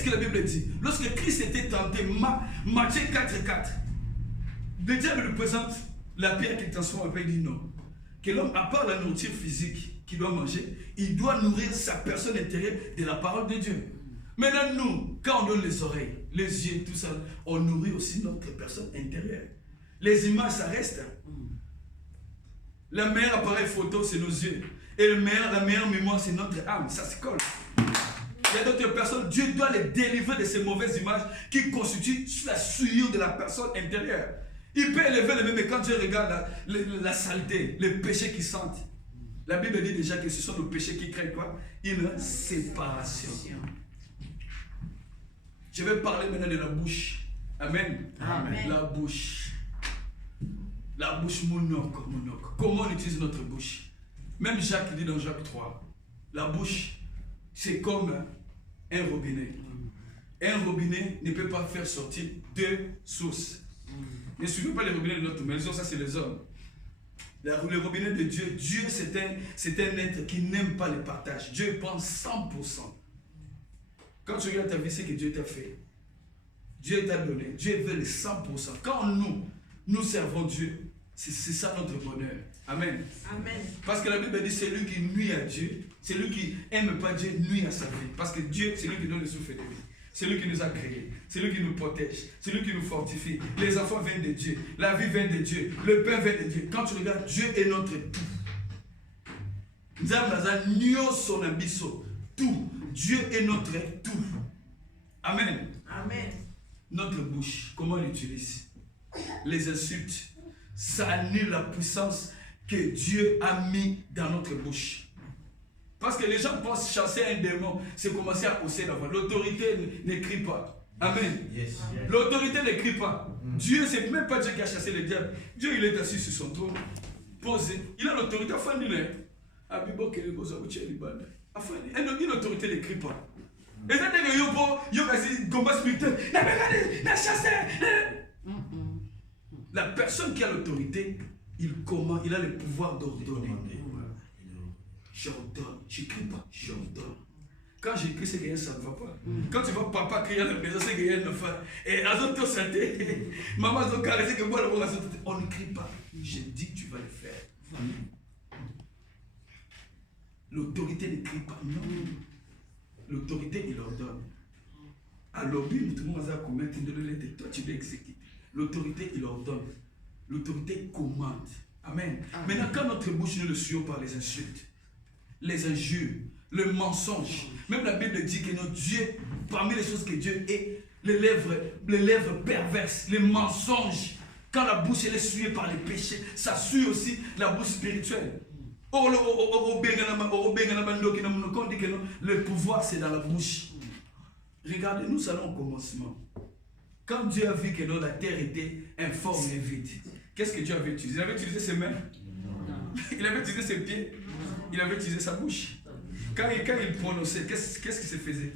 qu'est-ce que la Bible dit? Lorsque Christ était tenté, Matthieu 4,4, le diable lui présente la pierre qui transforme en pain. Il dit non. Que l'homme, à part la nourriture physique qu'il doit manger, il doit nourrir sa personne intérieure de la parole de Dieu. Maintenant, nous, quand on donne les oreilles, les yeux, tout ça, on nourrit aussi notre personne intérieure. Les images, ça reste. Le meilleur appareil photo, c'est nos yeux. Et la meilleure mémoire, c'est notre âme. Ça se colle. Il y a d'autres personnes, Dieu doit les délivrer de ces mauvaises images qui constituent la souillure de la personne intérieure. Il peut élever le même, mais quand Dieu regarde la saleté, les péchés qui sentent, la Bible dit déjà que ce sont nos péchés qui créent quoi? Une séparation. Je vais parler maintenant de la bouche. Amen. Amen. La bouche. La bouche, monoc. Comment on utilise notre bouche? Même Jacques dit dans Jacques 3, la bouche, c'est comme un robinet. Un robinet ne peut pas faire sortir deux sources. Ne suivez pas les robinets de notre maison, ça c'est les hommes. Le robinet de Dieu, Dieu c'est un être qui n'aime pas le partage. Dieu prend 100%. Quand tu regardes ta vie, c'est que Dieu t'a fait. Dieu t'a donné. Dieu veut les 100%. Quand nous servons Dieu, c'est ça notre bonheur. Amen. Amen. Parce que la Bible dit celui qui nuit à Dieu, celui qui n'aime pas Dieu nuit à sa vie. Parce que Dieu, c'est lui qui donne le souffle de vie. C'est lui qui nous a créés, c'est lui qui nous protège, c'est lui qui nous fortifie. Les enfants viennent de Dieu, la vie vient de Dieu, le pain vient de Dieu. Quand tu regardes, Dieu est notre tout. Tout. Dieu est notre tout. Amen. Amen. Notre bouche, comment on l'utilise? Les insultes, ça annule la puissance que Dieu a mis dans notre bouche. Parce que les gens pensent chasser un démon, c'est commencer à hausser la voix. L'autorité n'écrit pas. Amen. Yes. L'autorité n'écrit pas. Dieu, c'est même pas Dieu qui a chassé le diable. Dieu, il est assis sur son trône, posé. Il a l'autorité. Une autorité n'écrit pas. Et ça, c'est que combat spirituel. La personne qui a l'autorité, il a le pouvoir d'ordonner. J'ordonne, je n'écris pas, j'ordonne. Quand j'écris, c'est que ça ne va pas. Quand tu vois papa crier à la maison, c'est qu'il y a une femme. Et à l'autre santé, maman a caressé que moi, on n'écrit pas. Je dis que tu vas le faire. L'autorité n'écrit pas, non. L'autorité, il ordonne. À l'objet, tout le monde a commettre une toi, tu dois exécuter. L'autorité, il ordonne. L'autorité commande. Amen. Maintenant, quand notre bouche ne le suit par les insultes, les injures, le mensonge. Même la Bible dit que notre Dieu, parmi les choses que Dieu est, les lèvres perverses, les mensonges. Quand la bouche elle est souillée par les péchés, ça suit aussi la bouche spirituelle. Le pouvoir c'est dans la bouche. Regardez, nous allons au commencement. Quand Dieu a vu que la terre était informe et vide, qu'est-ce que Dieu avait utilisé? Il avait utilisé ses mains. Il avait utilisé ses pieds. Il avait utilisé sa bouche. Quand il prononçait, qu'est-ce qui se faisait?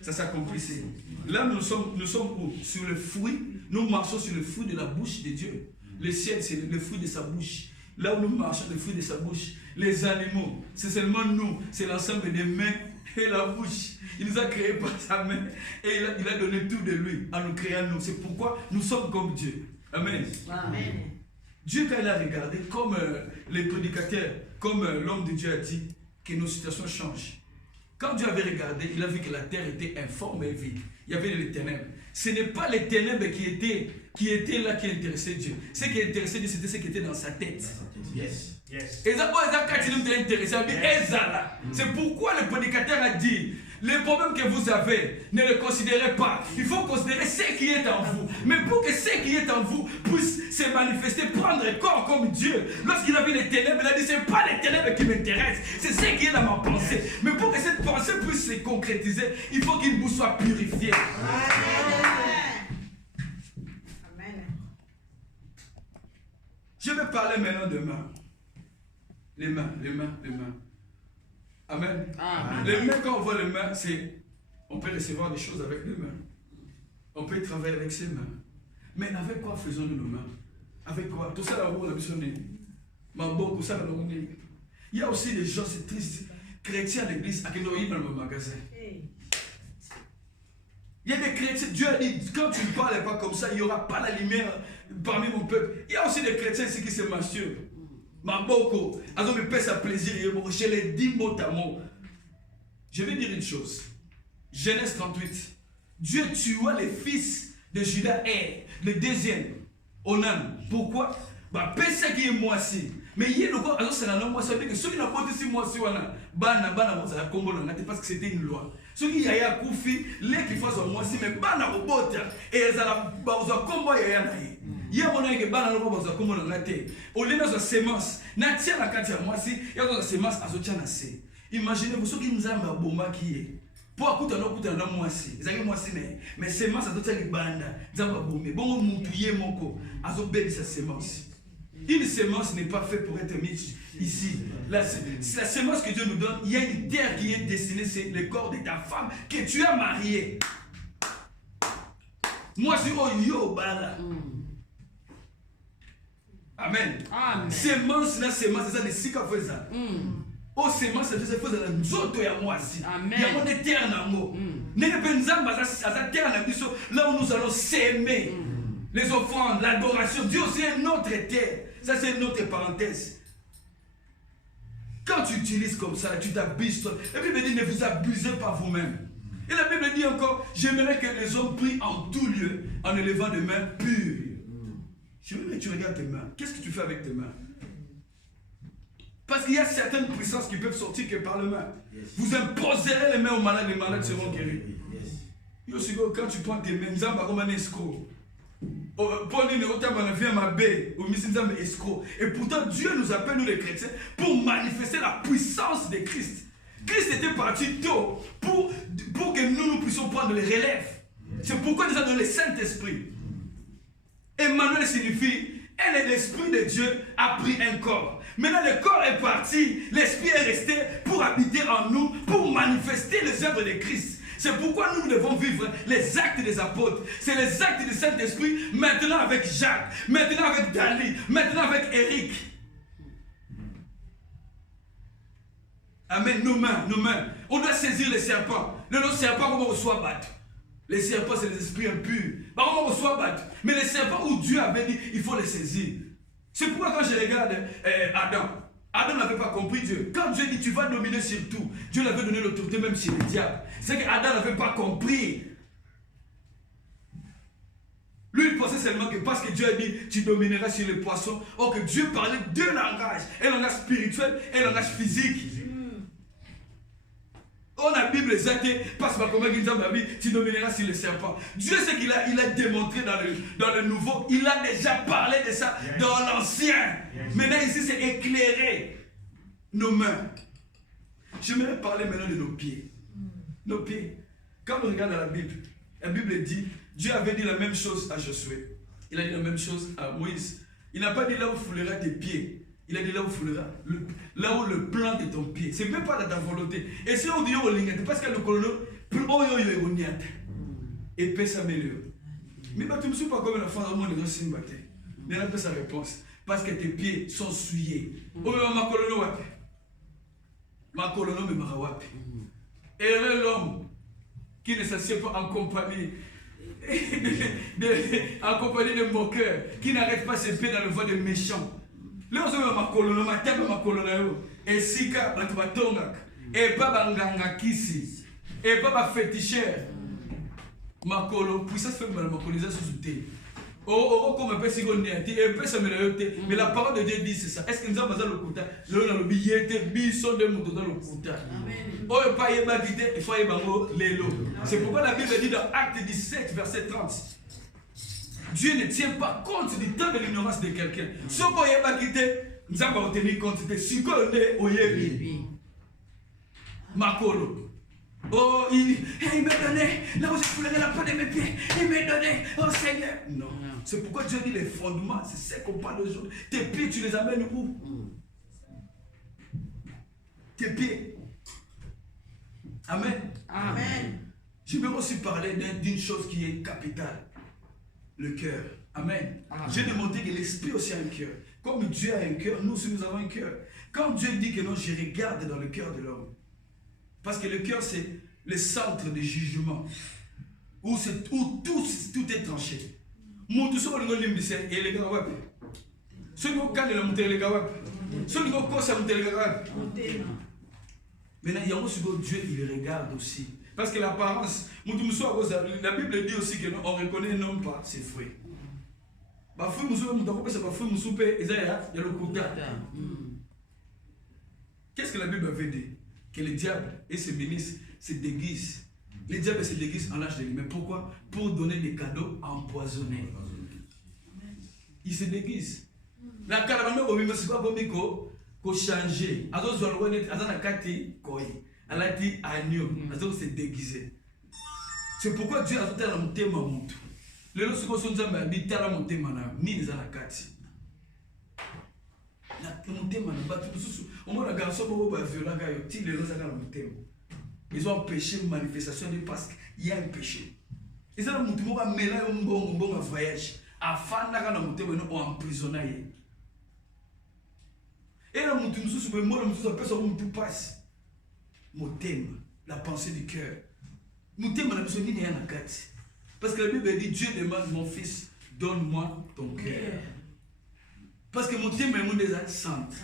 Ça s'accomplissait. Là, nous sommes où? Sur le fruit. Nous marchons sur le fruit de la bouche de Dieu. Le ciel, c'est le fruit de sa bouche. Là où nous marchons, le fruit de sa bouche. Les animaux, c'est seulement nous. C'est l'ensemble des mains et la bouche. Il nous a créés par sa main. Et il a donné tout de lui en nous créant nous. C'est pourquoi nous sommes comme Dieu. Amen. Amen. Dieu, quand il a regardé, comme les prédicateurs, comme l'homme de Dieu a dit, que nos situations changent. Quand Dieu avait regardé, il a vu que la terre était informe et vide. Il y avait les ténèbres. Ce n'est pas les ténèbres qui étaient là qui intéressaient Dieu. Ce qui intéressait Dieu, c'était ce qui était dans sa tête. Yes. Yes. C'est pourquoi le prédicateur a dit, les problèmes que vous avez, ne les considérez pas. Il faut considérer ce qui est en vous. Mais pour que ce qui est en vous puisse se manifester, prendre corps comme Dieu. Lorsqu'il a vu les ténèbres, il a dit, ce n'est pas les ténèbres qui m'intéressent, c'est ce qui est dans ma pensée. Mais pour que cette pensée puisse se concrétiser, il faut qu'il vous soit purifié. Amen. Je vais parler maintenant de mains. Les mains. Amen. Amen. Les mains, quand on voit les mains, on peut recevoir des choses avec les mains. On peut travailler avec ses mains. Mais avec quoi faisons-nous nos mains? Avec quoi? Tout ça là où on a besoin de tout ça là où on est. Il y a aussi des gens, c'est triste, chrétiens à l'église, à qui dans le magasin. Il y a des chrétiens, Dieu a dit, quand tu ne parles pas comme ça, il n'y aura pas la lumière parmi mon peuple. Il y a aussi des chrétiens ici qui se masturbent. Maboko, alors me pèse à plaisir, je les dis mot à mot. Je vais dire une chose. Genèse 38. Dieu tua les fils de Judas et le deuxième, Onan. Pourquoi? Bah, pèse qui est moisi. Mais il y a le quoi, alors c'est la norme, moi, ça veut dire que ceux qui n'ont pas été si moisi, parce que c'était une loi. Ceux qui y a koufi, les qui font moisi, mais bana robota, et ils ont combat et il y a mon aïe qui bana robota, comme on a été. Au lieu de la sémence, natia la carte à moisi, il y a la sémence à Zotianase. Imaginez-vous ceux qui nous ont bomba qui est. Pour écouter un autre moisi, ils ont moisi, mais sémence à Zotianase banda, ils ont bombé. Bon, on moutouille mon co, à Zobé sa sémence. Une sémence n'est pas faite pour être mise ici. La sémence que Dieu nous donne, il y a une terre qui est destinée, c'est le corps de ta femme que tu as mariée. Moi, je suis au bala. Amen. Sémence, la sémence, c'est ça, les sika fait ça. Oh, sémence, c'est ça, c'est ça, nzoto ya mwasi. Il y a mon terre nango. N'est pas une zamba, ça terre là où nous allons s'aimer. Les offrandes, l'adoration. Dieu, c'est notre terre. Ça, c'est notre parenthèse. Quand tu utilises comme ça, tu t'abuses. La Bible dit, ne vous abusez pas vous-même. Et la Bible dit encore, j'aimerais que les hommes prient en tout lieu, en élevant des mains pures. Je veux que tu regardes tes mains. Qu'est-ce que tu fais avec tes mains? Parce qu'il y a certaines puissances qui peuvent sortir que par les mains. Vous imposerez les mains aux malades, les malades seront guéris. Quand tu prends tes mains, nous comme un escroc. Et pourtant Dieu nous appelle, nous les chrétiens, pour manifester la puissance de Christ. Christ était parti tôt pour que nous puissions prendre les relèves. C'est pourquoi nous avons le Saint-Esprit. Emmanuel signifie l'Esprit de Dieu a pris un corps. Maintenant le corps est parti, l'Esprit est resté pour habiter en nous, pour manifester les œuvres de Christ. C'est pourquoi nous devons vivre les actes des apôtres. C'est les actes du Saint-Esprit, maintenant avec Jacques, maintenant avec Dali, maintenant avec Eric. Amen. Nos mains. On doit saisir les serpents. Le serpent, comment on reçoit battre? Les serpents, c'est les esprits impurs. Comment on reçoit battre? Mais les serpents où Dieu avait dit, il faut les saisir. C'est pourquoi quand je regarde Adam n'avait pas compris Dieu. Quand Dieu dit tu vas dominer sur tout, Dieu l'avait donné l'autorité même sur le diable. C'est qu'Adam n'avait pas compris. Lui, il pensait seulement que parce que Dieu a dit tu domineras sur les poissons, or que Dieu parlait deux langages, un langage spirituel et un langage physique. Oh, la Bible exacte, parce que tu domineras sur les serpents. Dieu sait qu'il a démontré dans le nouveau, il a déjà parlé de ça dans l'ancien. Maintenant ici c'est éclairé. Nos mains. J'aimerais parler maintenant de nos pieds. Nos pieds. Quand on regarde la Bible dit, Dieu avait dit la même chose à Josué. Il a dit la même chose à Moïse. Il n'a pas dit là où fouleras tes pieds. Il a dit là où fouleras, là où le plan de ton pied. Ce n'est même pas dans ta volonté. Et si on dit au lingate, parce que le colonel, plus haut yo niate. Et paie sa meilleure. Mais tu ne suis pas comme la fin de mon négocié batté. Il n'a pas sa réponse. Parce que tes pieds sont souillés. Oh, ma colonel wapi. Ma colonel me marawapi. Et l'homme qui ne s'assied pas en compagnie. En compagnie de moqueurs, qui n'arrête pas ses pieds dans le voie des méchants. Là, on a ma colonne, ma table, ma colonne, et sika, batongak, et pas banganga kisi, et pas ba féticheur. Ma colonne, puissance fait ma colonisation sous thé. Oh, comme un peu si on est, et peu ça me l'a été, mais la parole de Dieu dit c'est ça. Est-ce que nous avons besoin de l'okuta? Nous avons le billet, bison de moto dans l'okuta. Oh, et pas y est guidé, il faut y bango, l'élo. C'est pourquoi la Bible dit dans Acte 17, verset 30. Dieu ne tient pas compte du temps de l'ignorance de quelqu'un. Ce qu'on y a quitté, nous avons tenu compte de ce qu'on est au Yévi. Makolo. Oh, il m'a donné, là où je foulerai la peau de mes pieds, il m'a donné, oh Seigneur. Non, c'est pourquoi Dieu dit les fondements, c'est ce qu'on parle aujourd'hui. Tes pieds, tu les amènes où? Tes pieds. Amen. Amen. Je veux aussi parler d'une chose qui est capitale. Le cœur. Amen. J'ai démontré que l'esprit aussi a un cœur. Comme Dieu a un cœur, nous aussi nous avons un cœur. Quand Dieu dit que non, je regarde dans le cœur de l'homme. Parce que le cœur c'est le centre de jugement. où tout est tranché. Mon tout sur le limbise et les gars web. Ce qui est le monter les gars web. Ce qui est le monter les gars web. Maintenant, il y a aussi Dieu, il regarde aussi. Parce que l'apparence, la Bible dit aussi qu'on reconnaît un homme par ses fruits. Qu'est-ce que la Bible avait dit? Que le diable et ses ministres se déguisent. Les diables se déguisent en âge de lui. Mais pourquoi? Pour donner des cadeaux empoisonnés. Ils se déguisent. La caravane au milieu, c'est pas comme il changer. Alors, elle a dit agneau. Alors, c'est déguisé. C'est pourquoi Dieu a tout à l'heure thème à mon tour. Les autres sont dit à mon thème à ni les anakati. Mon thème à la au moins, la garçon va violer la gaille. Les autres à mon thème. Ils ont péché une manifestation de parce qu'il y a un péché. Ils ont dit que mêler un bon voyage. Afin de mon thème emprisonné. Et là, mon thème, c'est mon thème passe. Mon thème, la pensée du cœur. Mon thème, la personne n'est pas gâte. Parce que la Bible dit Dieu demande, mon fils, donne-moi ton cœur. Parce que mon thème est mon désert sainte.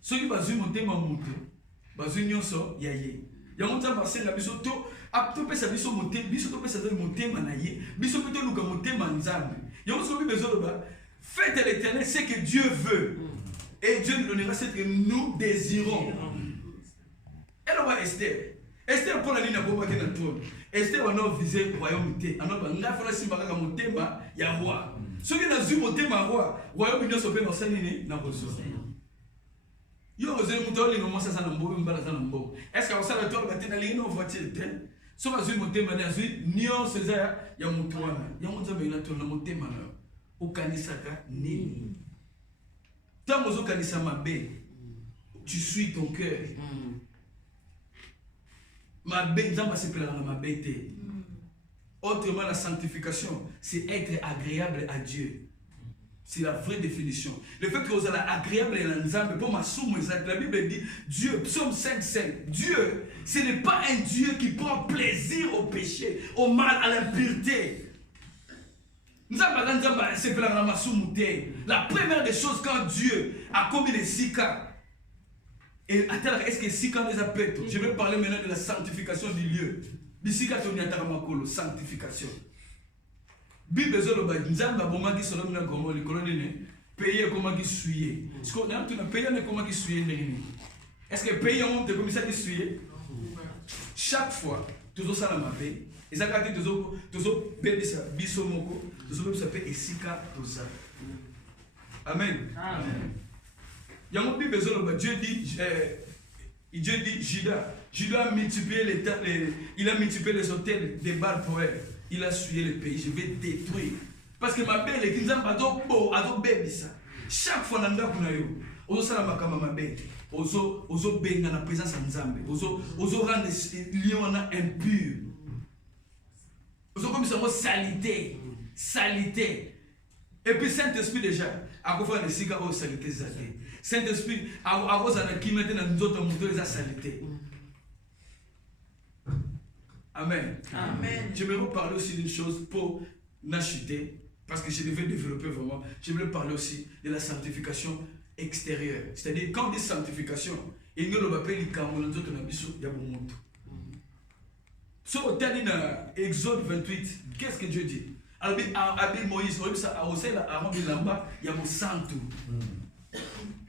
Ceux qui basent mon thème en mon thème, basent union sur yaye. Il y a mon thème passé la biso to, apto pesa biso mon thème, biso to pesa mon thème en aye, biso plutôt nous comme mon thème en zambe. Il y a mon thème besoin de bas. Faites à l'Éternel ce que Dieu veut. Et Dieu nous donnera ce que nous désirons. Elle va Esther. Esther pour la ligne à Boba qui est dans le trône. Esther va nous viser le royaume. On va faire si on mon thème, il y a roi. Ceux qui ont vu mon thème à roi, royaume union s'oppose dans sa ligne, n'a pas besoin. Yo, vous avez monté les moments, ça n'a pas besoin. Est-ce que vous savez, toi, vous avez une voiture de thème? Si vous avez mon thème, vous avez Nion César, il y a mon toit. Il y a mon thème, il y a mon thème. Au Kanisaka, ni. Tant que vous avez ma baie, tu suis ton cœur. Ma baie, dans ma baie. Autrement, la sanctification, c'est être agréable à Dieu. C'est la vraie définition. Le fait que vous êtes agréable à l'ensemble, pour ma somme exacte, la Bible dit Dieu, psaume 5,5. Dieu, ce n'est pas un Dieu qui prend plaisir au péché, au mal, à l'impureté. La première des choses quand Dieu a commis les 6 cas, et est-ce que 6 cas les appelle? Je vais parler maintenant de la sanctification du lieu. Sanctification. Bible zolo nzamba boma ki solo na gomo li kolonene payer comment qui suyer. Est-ce qu'on a tout payer comment qui suyer nini? Est-ce que payer on te comme ça qui suyer? Chaque fois toujours ça la mabe ezakati toujours bebisa biso moko toujours ça fait esika toza. Amen. Amen. Yango Bible zolo Dieu dit Judas a multiplié il a multiplié les hôtels des Baal pour elle. Il a souillé le pays, je vais détruire. Parce que ma belle, qui nous a dit, chaque fois que nous avons dit, la présence de Nzambe, ozo rendre lion impur. Ozo comme ça, salité. Salité. Et puis Saint-Esprit déjà, à cause de sika o salité zate. Saint-Esprit, à cause de qui maintenant nous autres montrer la salité. Amen. Amen. Je vais parler aussi d'une chose pour n'acheter, parce que je devais développer vraiment. Je vais parler aussi de la sanctification extérieure. C'est-à-dire, quand on dit sanctification, il y a un monde. Sur Exode 28, qu'est-ce que Dieu dit? Alors, Moïse, il y a un santo.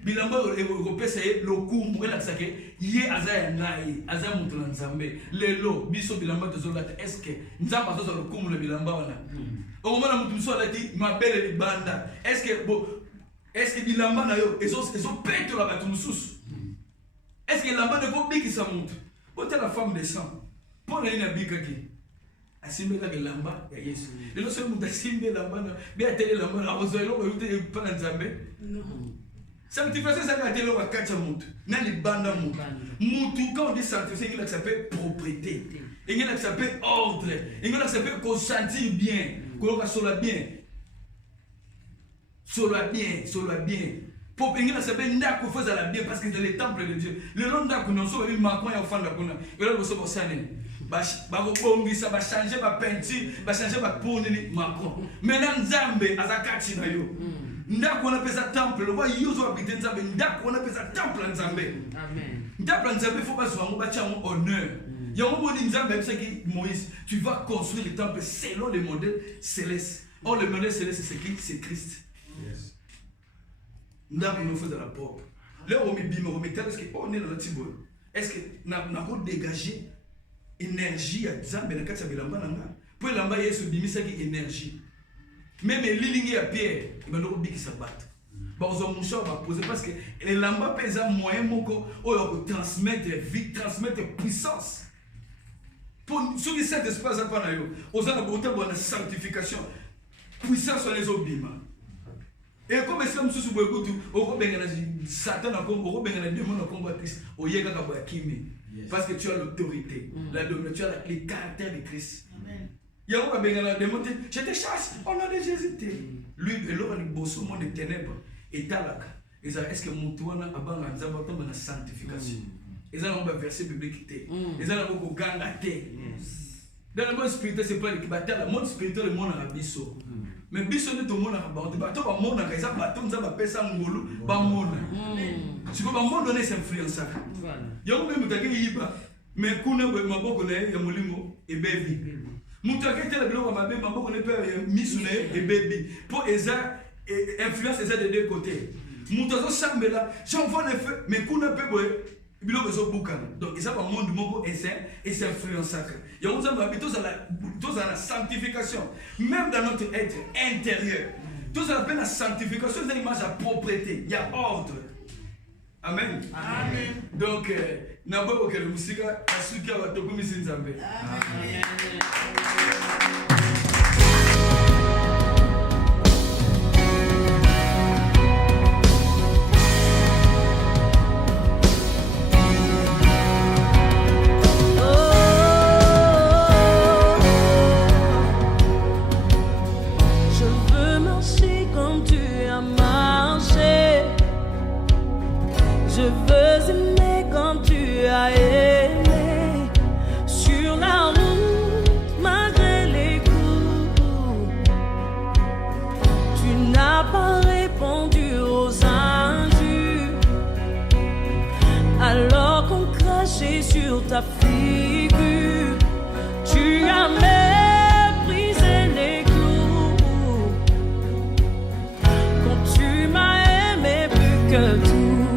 Bilamba européen c'est le kumbu la sake yé azaya ngai azaya mutula nzambe lelo biso bilamba tozolata est-ce que nzamba tozo le kumbu le bilamba wana au moment la mutu so la dit ma belle libanda est-ce que bilamba na yo ezo pète la batu mususu est-ce que lamba ne ko biki sa mutu ota la femme de sang pour la ina bikaki asimbe la bilamba ya Yesu lelo so mutu asimbe lamba na be atele lamba na ozelo yote pa nzambe non. Sanctification, ça veut dire que mutu. Nani banda mutu. Mutu, quand on dit sanctification, il s'appelle propriété. Il s'appelle ordre. Il s'appelle qu'on sentit bien. Qu'on soit bien. Soit bien. Pour qu'il s'appelle ndako faisait la bien parce que c'est le temple de Dieu. Le nom d'ako non soit Macron et enfant d'ako. Il a le savoir ça. bakobongisa bachanger bapeinture bachanger baponeli Macron maintenant Nzambe azakati na yo ndako wana pesa temple lo yo zo habiter Nzambe ndako wana pesa temple Nzambe amen ndako Nzambe faut pas zwango bachango honneur yango boni Nzambe ebisaki Moïse tu vas construire le temple selon le modèle céleste. Or le modèle céleste c'est qui? C'est Christ. Yes. Ndako nous fait de la pop là on me bime on me tell est-ce que on est dans le tibo est-ce que na ko dégager énergie à Nzambe na kati ya bilamba nanga pour lamba Yesu bimisa ki énergie même lilingi ya Pierre il va nous bikisa battre ba ozo musha va poser parce que les lamba pesa moyen moko o transmettre vie transmettre puissance pour ceux qui cet espace pas na yo ozo na bonté bonne sanctification puissance sur les obima et comme ça nous sous beaucoup au benga Satan na kombo au benga na démon na kombo Christ o yeka ka ba kimi parce que tu as l'autorité la domination tu as les caractères de Christ amen yako ka benga na démon je te chasse au nom de Jésus lui l'homme ni bosso monde des ténèbres et talaka et ça est-ce que mutuana abanga nzamba tomba na sanctification et ça on va verset biblique té et ça na ko ganga té dans le monde spirituel c'est pas le bataille le monde spirituel le monde na biso mais biso ne to mona ba to ba mona ka isa ba to nzamba pesa ngolu ba mona tu peux ba mona donner cette influence voilà yo même mutaki yiba mais kuna maboko na ya mulimo e baby mutaki tele bilo ba baby maboko ne pe misu na e baby pour eza influence eza de deux côtés mutazo sambela j'envoie le feu mais kuna pe boy bilo bezo bukana donc isa ba monde moko et c'est influence sacré yo nzamba bito za la sanctification même dans notre être intérieur tout ça appelle la sanctification c'est une image à propreté il y a ordre amen amen donc na bobo que le musique asuka wa to comme Nzambe amen. Je veux aimer comme tu as aimé sur la route malgré les coups. Tu n'as pas répondu aux injures alors qu'on crachait sur ta figure. Tu as méprisé les clous quand tu m'as aimé plus que tout.